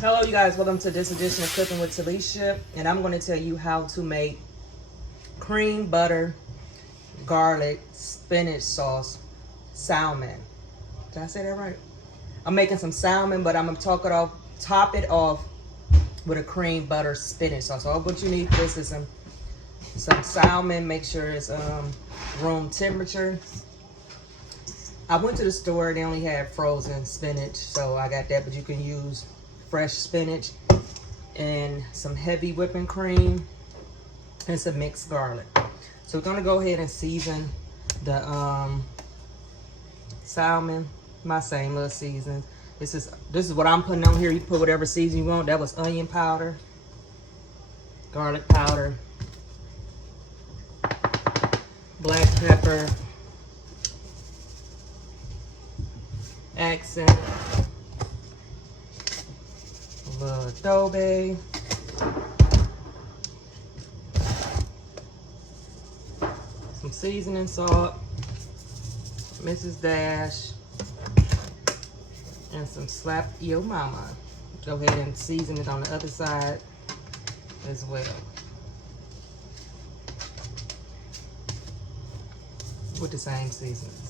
Hello you guys, welcome to this edition of Cooking with Talessia, and I'm going to tell you how to make cream butter garlic spinach sauce salmon. Did I say that right? I'm making some salmon, but I'm going to top it off with a cream butter spinach sauce. So all what you need for this is some salmon. Make sure it's room temperature. I went to the store, they only had frozen spinach, so I got that, but you can use fresh spinach and some heavy whipping cream and some mixed garlic. So we're gonna go ahead and season the salmon, my same little season. This is what I'm putting on here. You put whatever season you want. That was onion powder, garlic powder, black pepper, accent, a little adobe, some seasoning salt, Mrs. Dash, and some Slap Yo Mama. Go ahead and season it on the other side as well with the same seasonings.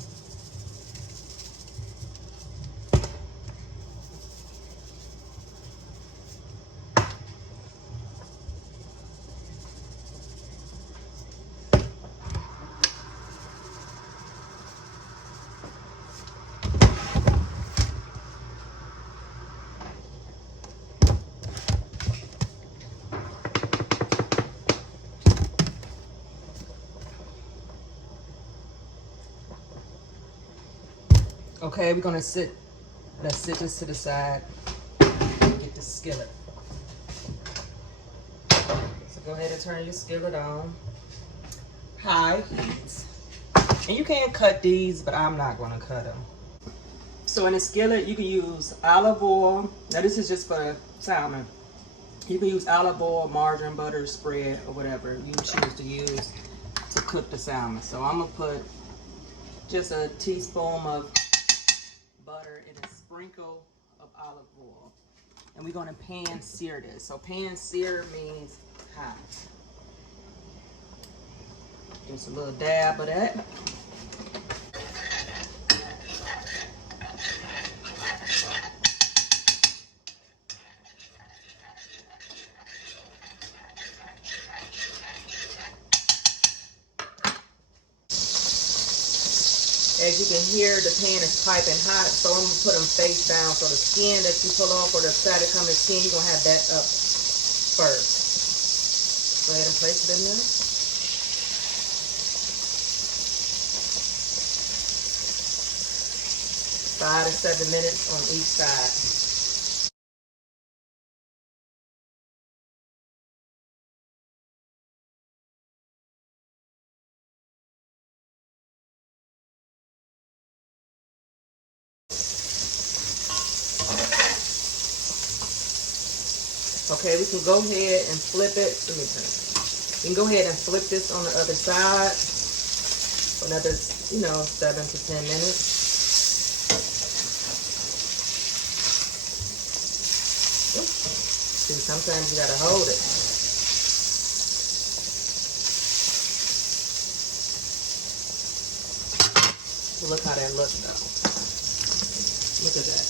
Okay, we're gonna let's sit this to the side and get the skillet. So go ahead and turn your skillet on. High heat. And you can cut these, but I'm not gonna cut them. So in the skillet, you can use olive oil. Now this is just for the salmon. You can use olive oil, margarine, butter, spread, or whatever you choose to use to cook the salmon. So I'm gonna put just a teaspoon of butter and a sprinkle of olive oil. And we're gonna pan sear this. So pan sear means hot. Just a little dab of that. As you can hear, the pan is piping hot, so I'm gonna put them face down. So the skin that you pull off or the side that comes skin, you're gonna have that up first. Go ahead and place it in there. 5 to 7 minutes on each side. Okay, we can go ahead and flip it. Let me turn it. You can go ahead and flip this on the other side for another, 7 to 10 minutes. See, sometimes you gotta hold it. Look how that looks though. Look at that.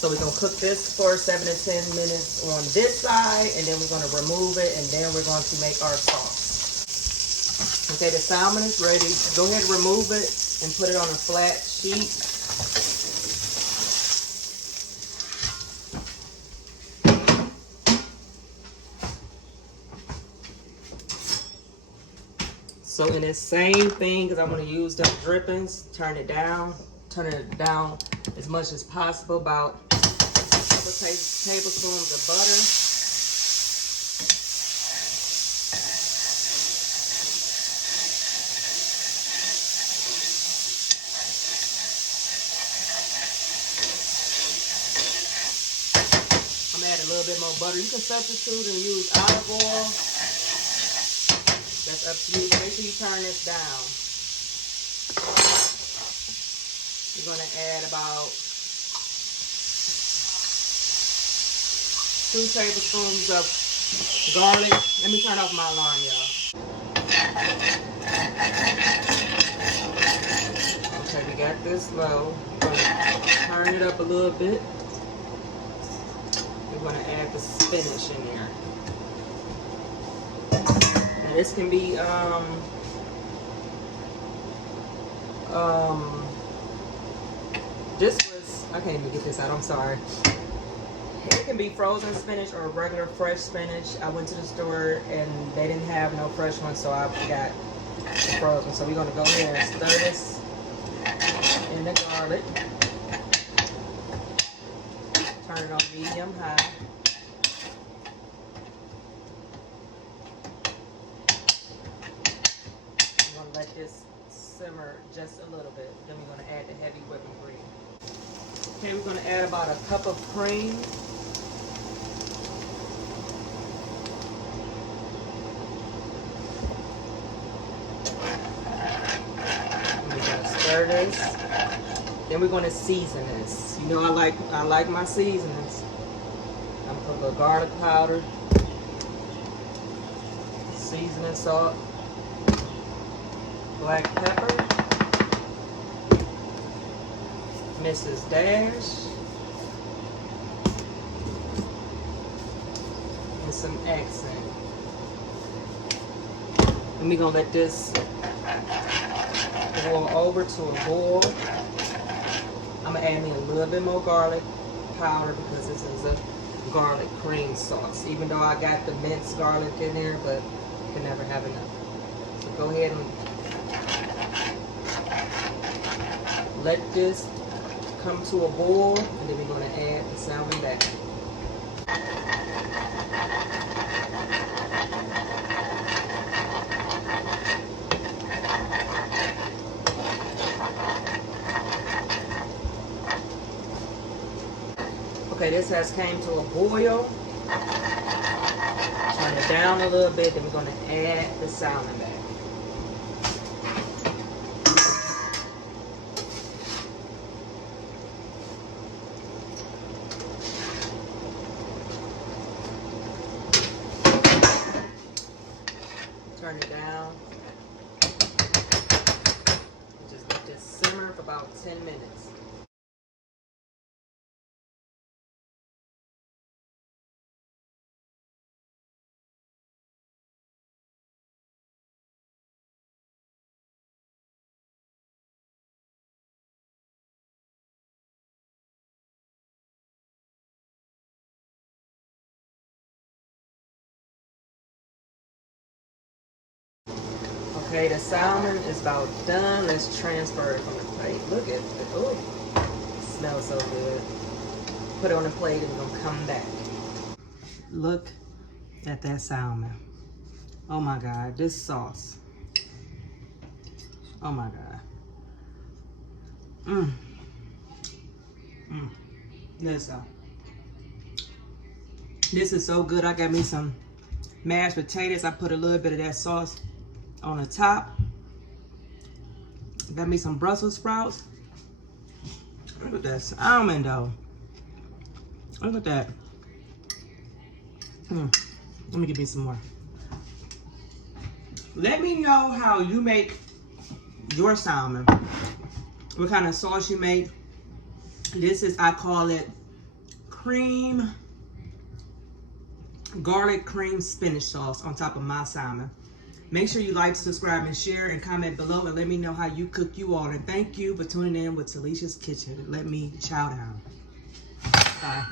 So we're gonna cook this for 7 to 10 minutes on this side, and then we're gonna remove it, and then we're going to make our sauce. Okay, the salmon is ready. Go ahead and remove it and put it on a flat sheet. So in this same thing, because I'm gonna use the drippings, turn it down as much as possible, about a couple tablespoons of butter. I'm adding a little bit more butter. You can substitute and use olive oil. That's up to you. Make sure you turn this down. You're going to add about 2 tablespoons of garlic. Let me turn off my alarm, y'all. Okay, we got this low. We're gonna turn it up a little bit. We're gonna add the spinach in there. Now this can be this was, I can't even get this out, I'm sorry. It can be frozen spinach or regular fresh spinach. I went to the store and they didn't have no fresh ones, so I got the frozen. So we're gonna go ahead and stir this in the garlic. Turn it on medium high. I'm gonna let this simmer just a little bit. Then we're gonna add the heavy whipping cream. Okay, we're gonna add about a cup of cream. Stir this. Then we're going to season this. You know, I like my seasonings. I'm gonna put a little garlic powder, seasoning salt, black pepper, Mrs. Dash, and some accent. And we're gonna let this boil over to a boil. I'm gonna add me a little bit more garlic powder because this is a garlic cream sauce. Even though I got the minced garlic in there, but you can never have enough. So go ahead and let this come to a boil, and then we're gonna add the salmon back. Okay, this has came to a boil. Turn it down a little bit, then we're going to add the salmon back. Turn it down. Just let this simmer for about 10 minutes. Okay, the salmon is about done. Let's transfer it from the plate. Look at it. Oh, it smells so good. Put it on the plate and we're gonna come back. Look at that salmon. Oh my God, this sauce. Oh my God. Listen. This is so good. I got me some mashed potatoes. I put a little bit of that sauce on the top. Got me some Brussels sprouts. Look at that salmon though. Look at that. Let me give you some more. Let me know how you make your salmon. What kind of sauce you make. This is, I call it garlic cream spinach sauce on top of my salmon. Make sure you like, subscribe, and share, and comment below, and let me know how you cook you all. And thank you for tuning in with Talessia's Kitchen. Let me chow down. Bye.